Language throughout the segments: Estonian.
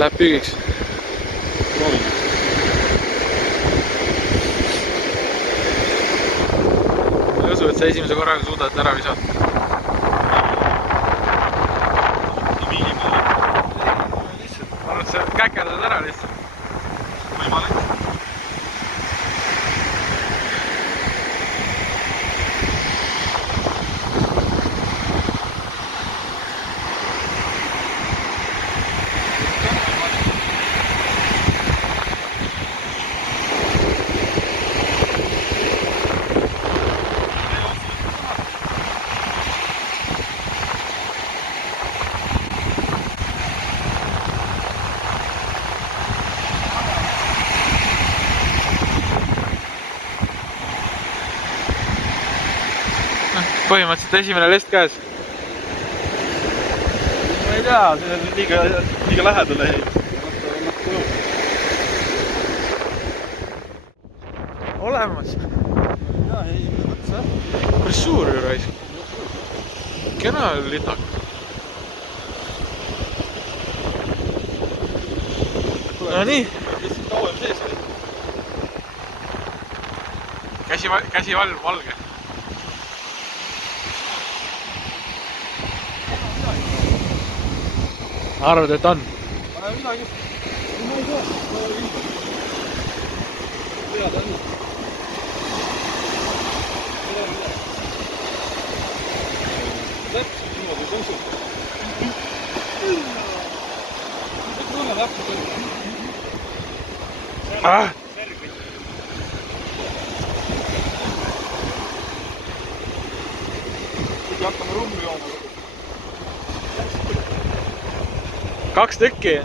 Läheb püügiks. Ma ei usu, et sa esimese korraga suudad ära visata. Ma arvan, et sa käkerdad ära lihtsalt. Võimalik. Põhimõtteliselt esimene lest käes. Ma ei tea, see on liiga lähedale ei. Olemas. Jaa, ei mõttes jah. Päris suur ju raisk. Kena litak. No nii. Lihtsalt kauem sees oli. Käsi valge. Arvad, et on? Midagi. Ma ei tea. Tead on. Täpselt niimoodi tõusub. Mitte tunne täpselt tõusub. Kuigi hakkame rummi jooma. 2 tükki.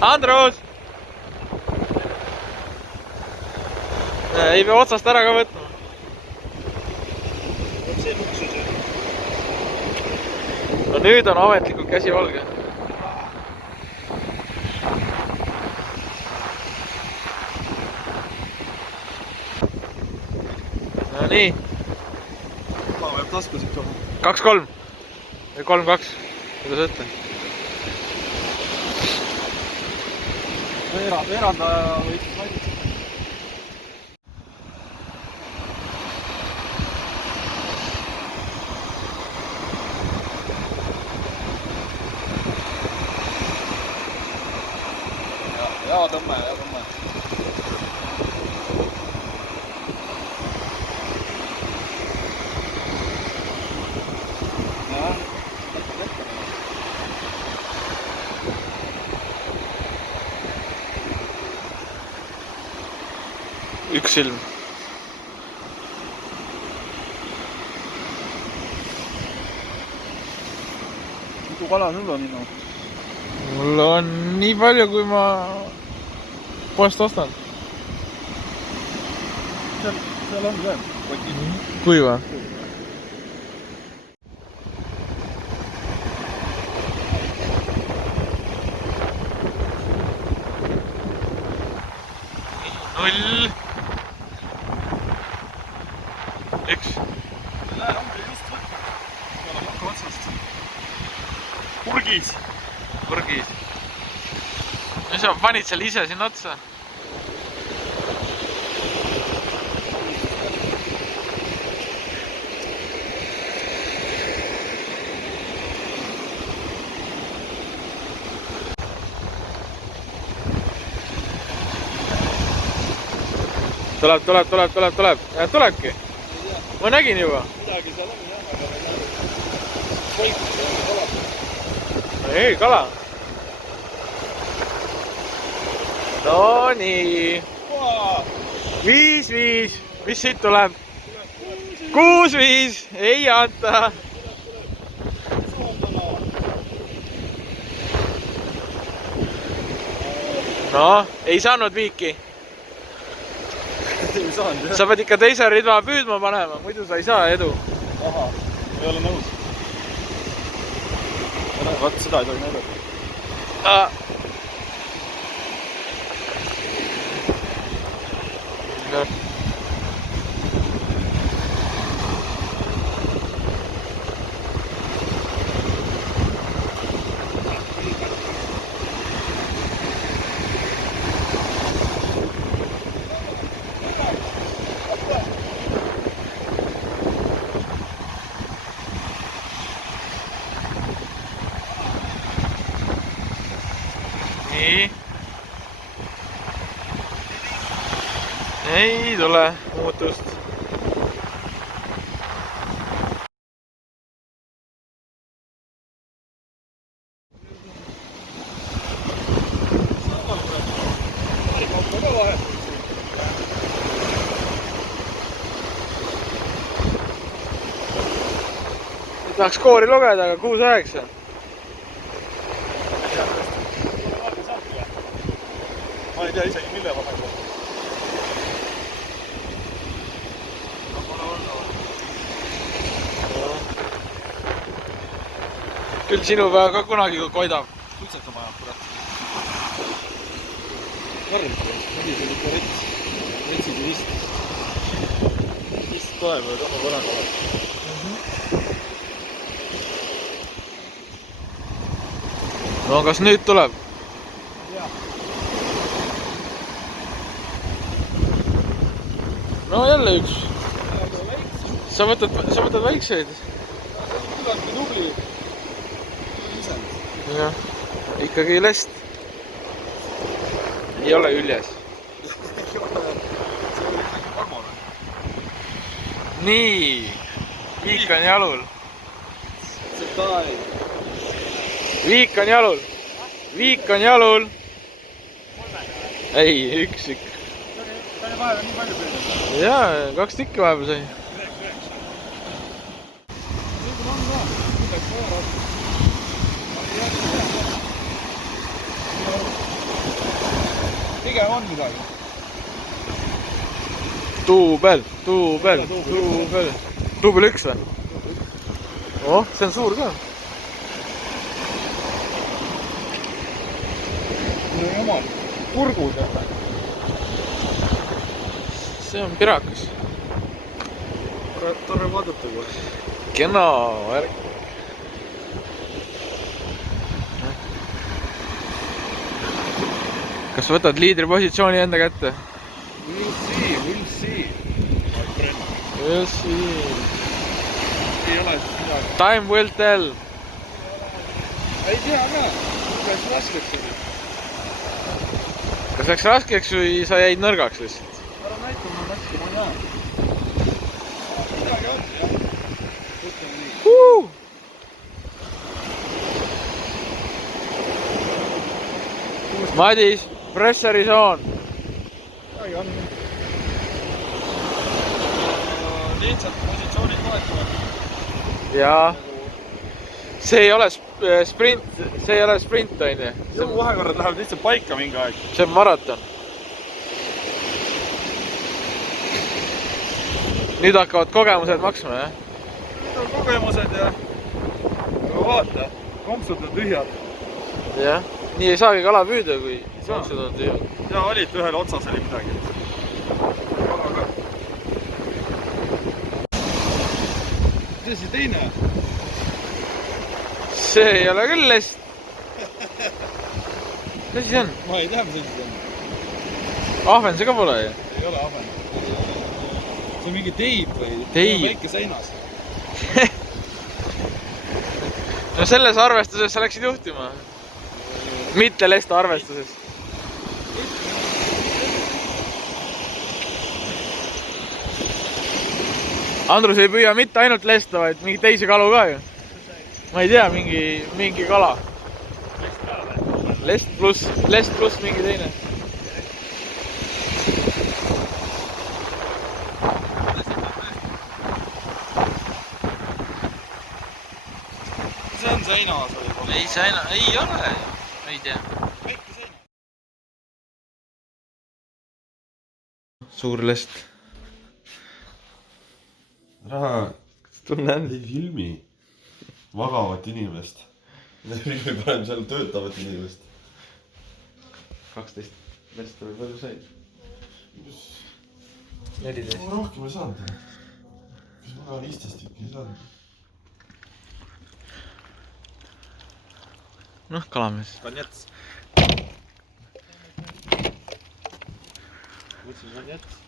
Andrus! Ei pea otsast ära ka võtma. See luksus ju. No nüüd on ametlikult käsi valge. No nii. Ma peab taskusid tooma. 2-3 või 3-2, kuidas ütle? Veerandaja võiks valmis. Ja tõmme. Üks silm. Mitu kala sul on inno? Mul on nii palju, kui ma poest ostan. Seal on ka. Kui või? Null. 1. Purgis. No sa panid seal ise sinna otsa. Tuleb. Tulebki. Ma nägin juba. Midagi seal on jah, aga Ei, kala. No nii. 5-5. Mis siit tuleb? 6-5. Ei anta. No, ei saanud viiki. ei saanud jah. Sa pead ikka teise ridva püüdma panema, muidu sa ei saa edu. Aha, ei ole nõus. Vaat seda ei tohi näidata. Nii. Ei tule muutust. Tahaks koori lugeda, aga 6-9. Ma ei tea isegi mille vahel. Küll sinu päev ka kunagi koidab. Suitsetama ajab, kurat. Karm, muidu see on ikka retsidivist. Vist tuleb või tõmba korraga oled. No kas nüüd tuleb? No jälle üks. Sa võtad väikseid? Kuidagi tubli. Jah, ikkagi lest. Ei ole üljes. Nii, viik on jalul. Viik on jalul. Viik on jalul. Ei, üks ikka. Sai vahepeal nii palju püüdnud. Jaa, 2 tükki vahepeal sai. Pigem on midagi. Duubel. Duubel 1 või? Oh, see on suur ka. Jumal, kurgus jälle. See on pirakas. Tore vaadata kohe. Kena värk. Kas võtad liidri positsiooni enda kätte? We'll see. We'll see. Ei ole siis midagi. Time will tell. Ei tea ka. Kuidas raskeks oli. Kas läks raskeks või sa jäid nõrgaks lihtsalt? Ära näitama, ma ei näe. Midagi on, jah. Võtame nii. Madis, pressure is on. Midagi on. Lihtsalt positsioonid vahetavad. Jaa. See ei ole sprint, on ju. Joku vahekorrad lähevad lihtsalt paika mingi aeg. See on maraton. Nüüd hakkavad kogemused maksma, jah? Nüüd on kogemused ja... Aga vaata, kompsud on tühjad. Jah. Nii ei saagi kala püüda, kui kompsud on tühjad. Ja olid ühel otsas oli midagi. Kala ka. Mis see teine? See ei ole küll lest. Mis see on? Ma ei tea, mis asi see on. Ahven see ka pole ju? Ei ole ahven. See on mingi teib või? Teib. Väike seinas. No selles arvestuses sa läksid juhtima. Mitte lesta arvestuses. Andrus ei püüa mitte ainult lesta, vaid mingi teisi kalu ka ju. Ma ei tea, mingi kala. Lest pluss mingi teine. See on seinas või? Ei seina, ei ole. Ei tea. Väike seinas. Suur lest. Raha Tunnen. ei filmi vagavat inimest. või parem seal töötavat inimest. 12 lesta või palju sai? 14. Rohkem ei saanud. Kas ma 15 tükki ei saanud? Noh, kalamees. Konjats. Võtsin konjats.